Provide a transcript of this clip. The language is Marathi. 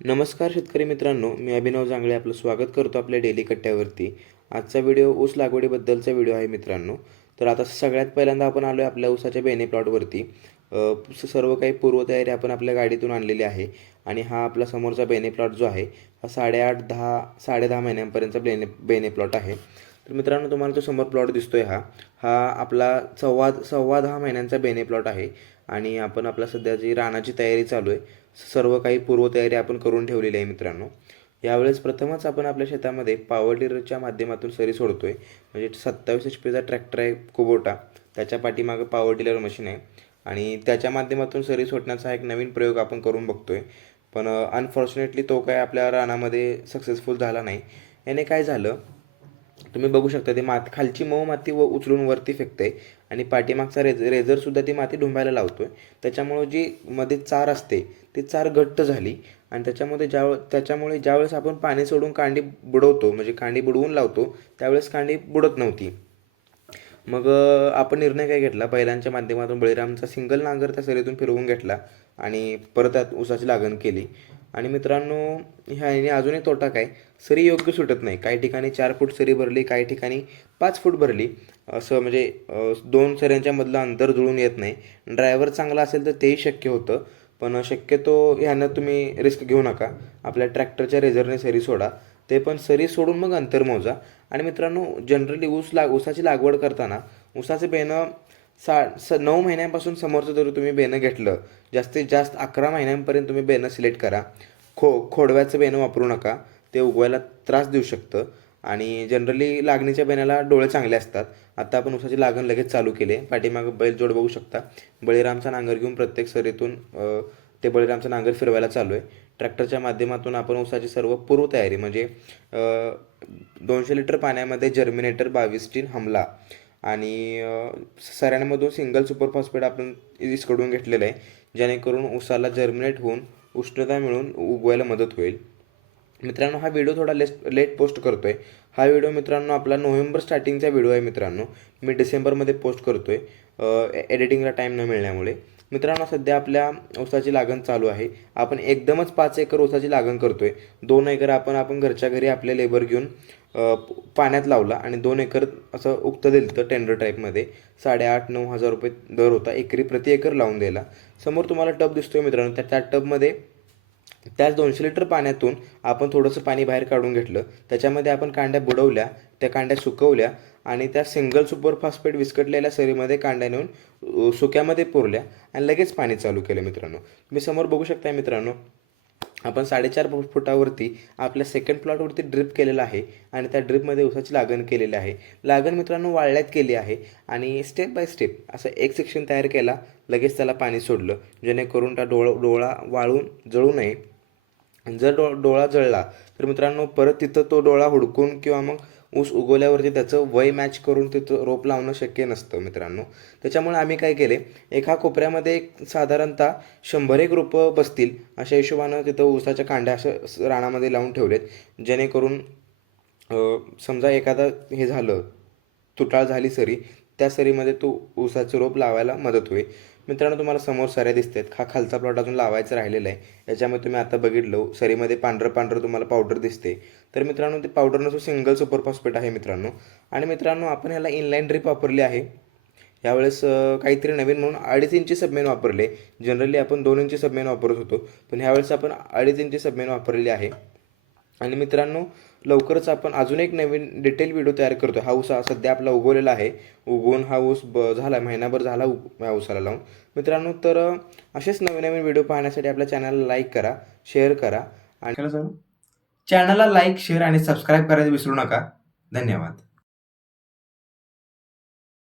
नमस्कार शेतकरी मित्रांनो, मी अभिनव जांगळे आपलं स्वागत करतो आपल्या डेली कट्ट्यावरती. आजचा व्हिडिओ ऊस लागवडीबद्दलचा व्हिडिओ आहे मित्रांनो. तर आता सगळ्यात पहिल्यांदा आपण आलो आहे आपल्या ऊसाच्या बेने प्लॉटवरती. सर्व काही पूर्वतयारी आपण आपल्या गाडीतून आणलेली आहे आणि हा आपला समोरचा बेने प्लॉट जो आहे हा 8.5 10 महिन्यांपर्यंतचा बेने प्लॉट आहे. तर मित्रांनो, तुम्हाला जो समोर प्लॉट दिसतोय हा हा आपला सव्वा 10 महिन्यांचा बेने प्लॉट आहे आणि आपण आपला सध्या जी रानाची तयारी चालू आहे, सर्व काही पूर्वतयारी आपण करून ठेवलेली आहे मित्रांनो. यावेळेस प्रथमच आपण आपल्या शेतामध्ये पॉवर टिलरच्या माध्यमातून सरी सोडतोय. म्हणजे 27 HP ट्रॅक्टर आहे कुबोटा, त्याच्या पाठीमागं पॉवर टिलर मशीन आहे आणि त्याच्या माध्यमातून सरी सोडण्याचा हा एक नवीन प्रयोग आपण करून बघतोय. पण अनफॉर्च्युनेटली तो काय आपल्या रानामध्ये सक्सेसफुल झाला नाही. याने काय झालं, तुम्ही बघू शकता ते खालची मऊ माती उचलून वरती फेकते आणि पाठीमागचा रेझरसुद्धा ती माती ढुंबायला लावतोय. त्याच्यामुळे जी मध्ये चार असते ती चार घट्ट झाली आणि त्याच्यामुळे ज्यावेळेस आपण पाणी सोडून कांडी बुडवतो, म्हणजे कांडी बुडवून लावतो, त्यावेळेस कांडी बुडत नव्हती. मग आपण निर्णय काय घेतला, बैलांच्या माध्यमातून बळीरामचा सिंगल नांगर त्या सरीतून फिरवून घेतला आणि परत त्यात ऊसाची लागण केली. आणि मित्रांनो, ह्याने अजूनही तोटा काय, सरी योग्य सुटत नाही. काही ठिकाणी 4 फूट सरी भरली, काही ठिकाणी 5 फूट भरली. असं म्हणजे 2 सऱ्यांच्या मधलं अंतर जुळून येत नाही. ड्रायव्हर चांगला असेल तर तेही शक्य होतं, पण शक्यतो ह्यानं तुम्ही रिस्क घेऊ नका. आपल्या ट्रॅक्टरच्या रेझरने सरी सोडा, ते पण सरी सोडून मग अंतर मोजा. आणि मित्रांनो, जनरली ऊसाची लागवड करताना ऊसाचं बेणं 9 महिन्यांपासून समोरचं जर तुम्ही बेणं घेतलं, जास्तीत जास्त 11 महिन्यांपर्यंत तुम्ही बेणं सिलेक्ट करा. खोडव्याचं बेणं वापरू नका, ते उगवायला त्रास देऊ शकतं. आणि जनरली लागणीच्या बेण्याला डोळे चांगले असतात. आता आपण ऊसाची लागण लगेच चालू केली आहे. पाठीमागं बैलजोड बघू शकता. बळीरामचा नांगर घेऊन प्रत्येक सरीतून ते बळीरामचा नांगर फिरवायला चालू आहे. ट्रॅक्टरच्या माध्यमातून आपण ऊसाची सर्व पूर्वतयारी म्हणजे 200 लिटर पाण्यामध्ये जर्मिनेटर 22 टीन हमला आणि सऱ्यांमधून सिंगल सुपर फॉस्फेट आपण इसकडून घेतलेलं आहे, जेणेकरून ऊसाला जर्मिनेट होऊन उष्णता मिळून उगवायला मदत होईल. मित्रांनो, हा व्हिडिओ थोडा लेट पोस्ट करतो आहे. हा व्हिडिओ मित्रांनो आपला नोव्हेंबर स्टार्टिंगचा व्हिडिओ आहे मित्रांनो. मी डिसेंबरमध्ये पोस्ट करतो आहे एडिटिंगला टाईम न मिळण्यामुळे. मित्रांनो, सध्या आपल्या ऊसाची लागण चालू आहे. आपण एकदमच 5 एकर ऊसाची लागण करतो आहे. 2 एकर आपण घरच्या घरी आपले लेबर घेऊन पाण्यात लावला आणि 2 एकर असं उक्त दिलं तर टेंडर टाईपमध्ये 8,500-9 हजार रुपये दर होता प्रति एकर लावून द्यायला. समोर तुम्हाला टब दिसतोय मित्रांनो, त्या टबमध्ये त्याच 200 लिटर पाण्यातून आपण थोडंसं पाणी बाहेर काढून घेतलं. त्याच्यामध्ये आपण कांड्या बुडवल्या, त्या कांड्या सुकवल्या आणि त्या सिंगल सुपर फॉस्फेट विस्कटलेल्या सरीमध्ये कांड्या नेऊन सुक्यामध्ये पुरल्या आणि लगेच पाणी चालू केलं. मित्रांनो, तुम्ही समोर बघू शकता मित्रांनो, आपण 4.5 फुटावरती आपल्या सेकंड प्लॉटवरती ड्रिप केलेला आहे आणि त्या ड्रिपमध्ये ऊसाची लागण केलेली आहे. लागण मित्रांनो वाळल्यात केली आहे आणि स्टेप बाय स्टेप असं एक सेक्शन तयार केला, लगेच त्याला पाणी सोडलं, जेणेकरून त्या डोळा वाळून जळू नये. जर डोळा जळला तर मित्रांनो परत तिथं तो डोळा हुडकून किंवा मग ऊस उगवल्यावरती त्याचं वय मॅच करून तिथं रोप लावणं शक्य नसतं मित्रांनो. त्याच्यामुळे आम्ही काय केले, एका कोपऱ्यामध्ये साधारणतः 100 रोपं बसतील अशा हिशोबानं तिथं ऊसाच्या कांड्या असं रानामध्ये लावून ठेवलेत, जेणेकरून समजा एखादा हे झालं, तुटाळ झाली सरी, त्या सरीमध्ये तो ऊसाचं रोप लावायला मदत होईल. मित्रांनो, तुम्हाला समोर सऱ्या दिसतात. हा खालचा प्लॉट अजून लावायचा राहिलेला आहे. याच्यामध्ये तुम्ही आता बघितलं सरीमध्ये पांढरं तुम्हाला पावडर दिसते. तर मित्रांनो, ते पावडर नसून सिंगल सुपर फॉस्फेट आहे मित्रांनो. आणि मित्रांनो, आपण ह्याला इनलाईन ड्रिप वापरली आहे. यावेळेस काहीतरी नवीन म्हणून 2.5 इंची सबमेन वापरले. जनरली आपण 2 इंची सबमेन वापरत होतो, पण ह्यावेळेस आपण 2.5 इंची सबमेन वापरलेली आहे. आणि मित्रांनो, लवकरच आपण अजून एक नवीन डिटेल व्हिडिओ तयार करतो. हा ऊस सध्या आपला उगवलेला आहे. उगवून हा ऊस झाला महिनाभर झाला या ऊसाला लावून मित्रांनो. तर असेच नवीन नवीन व्हिडिओ पाहण्यासाठी आपल्या चॅनलला लाईक करा, शेअर करा आणि चॅनलला लाईक, शेअर आणि सबस्क्राईब करायला विसरू नका. धन्यवाद.